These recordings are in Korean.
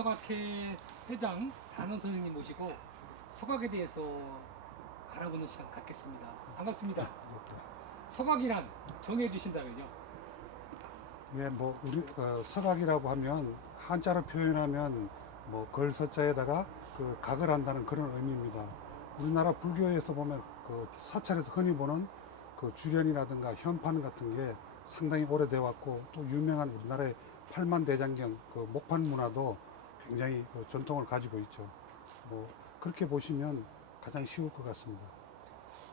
서각회 회장 단원 선생님 모시고 서각에 대해서 알아보는 시간 갖겠습니다. 반갑습니다. 서각이란 정해 주신다면요? 예, 뭐 우리 서각이라고 하면 한자로 표현하면 뭐 걸서자에다가 그 각을 한다는 그런 의미입니다. 우리나라 불교에서 보면 그 사찰에서 흔히 보는 그 주련이라든가 현판 같은 게 상당히 오래돼 왔고, 또 유명한 우리나라의 팔만대장경 그 목판 문화도 굉장히 그 전통을 가지고 있죠. 뭐 그렇게 보시면 가장 쉬울 것 같습니다.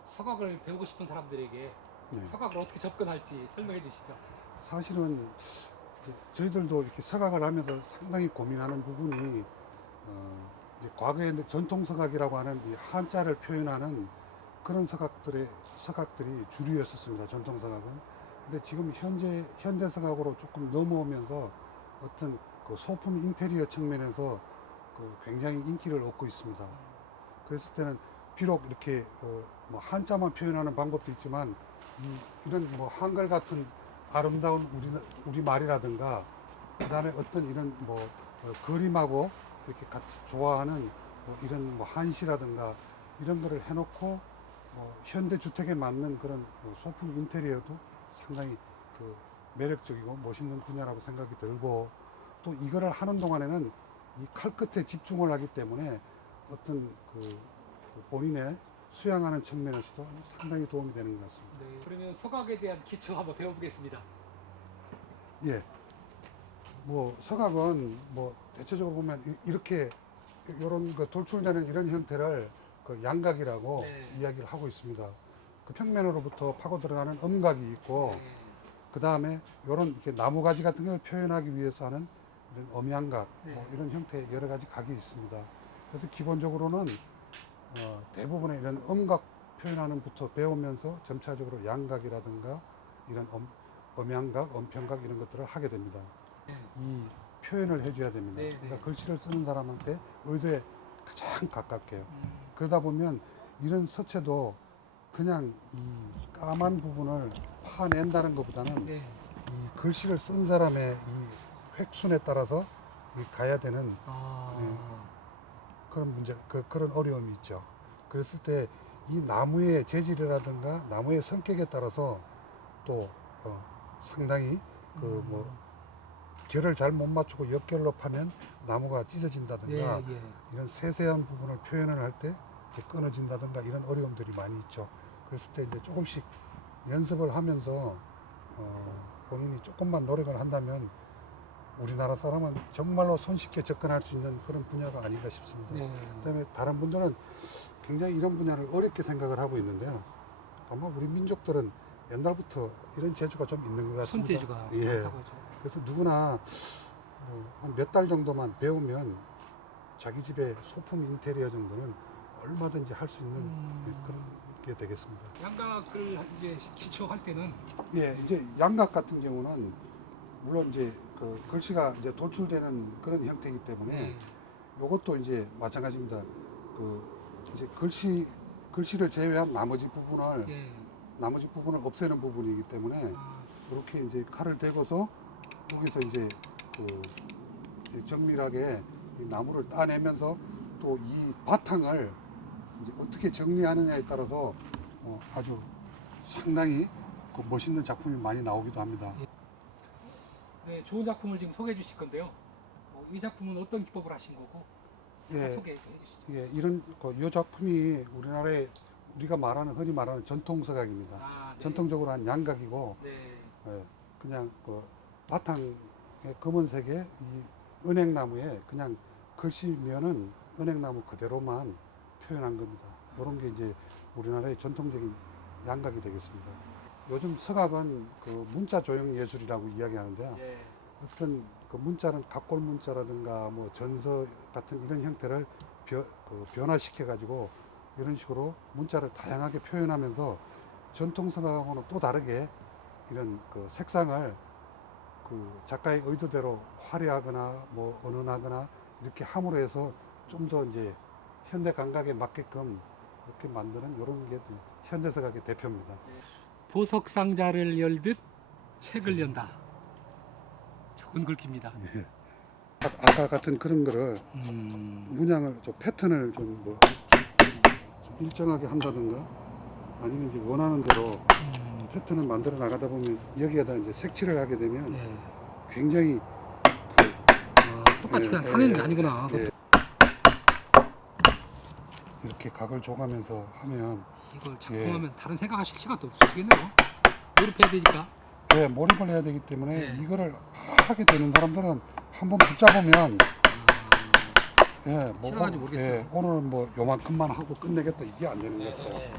서각을 배우고 싶은 사람들에게 네. 서각을 어떻게 접근할지 설명해 주시죠. 사실은 저희들도 이렇게 서각을 하면서 상당히 고민하는 부분이 이제 과거에 전통 서각이라고 하는 이 한자를 표현하는 그런 서각들이 주류였었습니다. 전통 서각은. 근데 지금 현대 서각으로 조금 넘어오면서 어떤 그 소품 인테리어 측면에서 그 굉장히 인기를 얻고 있습니다. 그랬을 때는 비록 이렇게 뭐 한자만 표현하는 방법도 있지만 이런 뭐 한글 같은 아름다운 우리 말이라든가, 그 다음에 어떤 이런 뭐 그림하고 이렇게 같이 좋아하는 뭐 이런 뭐 한시라든가 이런 거를 해놓고 현대 주택에 맞는 그런 소품 인테리어도 상당히 그 매력적이고 멋있는 분야라고 생각이 들고, 또 이거를 하는 동안에는 이 칼끝에 집중을 하기 때문에 어떤 그 본인의 수양하는 측면에서도 상당히 도움이 되는 것 같습니다. 네, 그러면 서각에 대한 기초 한번 배워보겠습니다. 예. 뭐 서각은 뭐 대체적으로 보면 이렇게 이런 그 돌출되는 이런 형태를 그 양각이라고 네. 이야기를 하고 있습니다. 그 평면으로부터 파고 들어가는 음각이 있고, 네. 그 다음에 이런 이렇게 나무가지 같은 걸 표현하기 위해서 하는 이런 음양각, 네. 뭐 이런 형태의 여러 가지 각이 있습니다. 그래서 기본적으로는 대부분의 이런 음각 표현하는 부터 배우면서 점차적으로 양각이라든가 이런 음양각, 음평각 이런 것들을 하게 됩니다. 이 표현을 해줘야 됩니다. 네, 그러니까 네. 글씨를 쓰는 사람한테 의도에 가장 가깝게요. 그러다 보면 이런 서체도 그냥 이 까만 부분을 파낸다는 것보다는 네. 이 글씨를 쓴 사람의 이 획순에 따라서 가야 되는 그런 문제, 그런 어려움이 있죠. 그랬을 때 이 나무의 재질이라든가 나무의 성격에 따라서 또 상당히 그 뭐 결을 잘 못 맞추고 옆결로 파면 나무가 찢어진다든가, 예, 예. 이런 세세한 부분을 표현을 할 때 끊어진다든가 이런 어려움들이 많이 있죠. 그랬을 때 이제 조금씩 연습을 하면서 본인이 조금만 노력을 한다면 우리나라 사람은 정말로 손쉽게 접근할 수 있는 그런 분야가 아닌가 싶습니다. 네. 그다음에 다른 분들은 굉장히 이런 분야를 어렵게 생각을 하고 있는데요. 아마 우리 민족들은 옛날부터 이런 재주가 좀 있는 것 같습니다. 손재주가 예. 많다고 하죠. 그래서 누구나 한 몇 달 정도만 배우면 자기 집의 소품 인테리어 정도는 얼마든지 할 수 있는 그런 게 되겠습니다. 양각을 이제 기초할 때는 예, 이제 양각 같은 경우는 물론 이제 그 글씨가 이제 돌출되는 그런 형태이기 때문에 이것도 이제 마찬가지입니다. 그 이제 글씨를 제외한 나머지 부분을 예. 없애는 부분이기 때문에 이렇게 이제 칼을 대고서 여기서 이제 그 정밀하게 이 나무를 따내면서 또 이 바탕을 이제 어떻게 정리하느냐에 따라서 아주 상당히 그 멋있는 작품이 많이 나오기도 합니다. 네, 좋은 작품을 지금 소개해 주실 건데요. 이 작품은 어떤 기법을 하신 거고 잠깐 예, 소개해 주시죠. 예, 이런 이 작품이 우리나라에 우리가 흔히 말하는 전통 서각입니다. 네. 전통적으로 한 양각이고, 네. 예, 그냥 그 바탕에 검은색의 이 은행나무에 그냥 글씨면은 은행나무 그대로만 표현한 겁니다. 이런 게 이제 우리나라의 전통적인 양각이 되겠습니다. 요즘 서각은 그 문자 조형 예술이라고 이야기하는데요. 예. 어떤 그 문자는 각골 문자라든가 뭐 전서 같은 이런 형태를 변화시켜 가지고 이런 식으로 문자를 다양하게 표현하면서 전통 서각하고는 또 다르게 이런 그 색상을 그 작가의 의도대로 화려하거나 뭐 은은하거나 이렇게 함으로 해서 좀 더 이제 현대 감각에 맞게끔 이렇게 만드는 이런 게 현대 서각의 대표입니다. 보석 상자를 열듯 책을 연다. 좋은 글귀입니다. 아까 같은 그런 거를 문양을 좀 패턴을 좀 뭐 좀 일정하게 한다든가 아니면 이제 원하는 대로 패턴을 만들어 나가다 보면 여기에다 이제 색칠을 하게 되면 예. 굉장히 똑같이 그냥 예, 타내는 게 예, 아니구나. 예. 이렇게 각을 줘가면서 하면 이걸 작품하면 다른 생각하실 시간도 없으시겠네요. 몰입해야 되니까. 예, 몰입을 해야 되기 때문에 예. 이거를 하게 되는 사람들은 한번 붙잡으면 예, 시간까지 모르겠어요. 오늘은 뭐 요만큼만 하고 끝내겠다 이게 안 되는 예, 것 같아요. 예.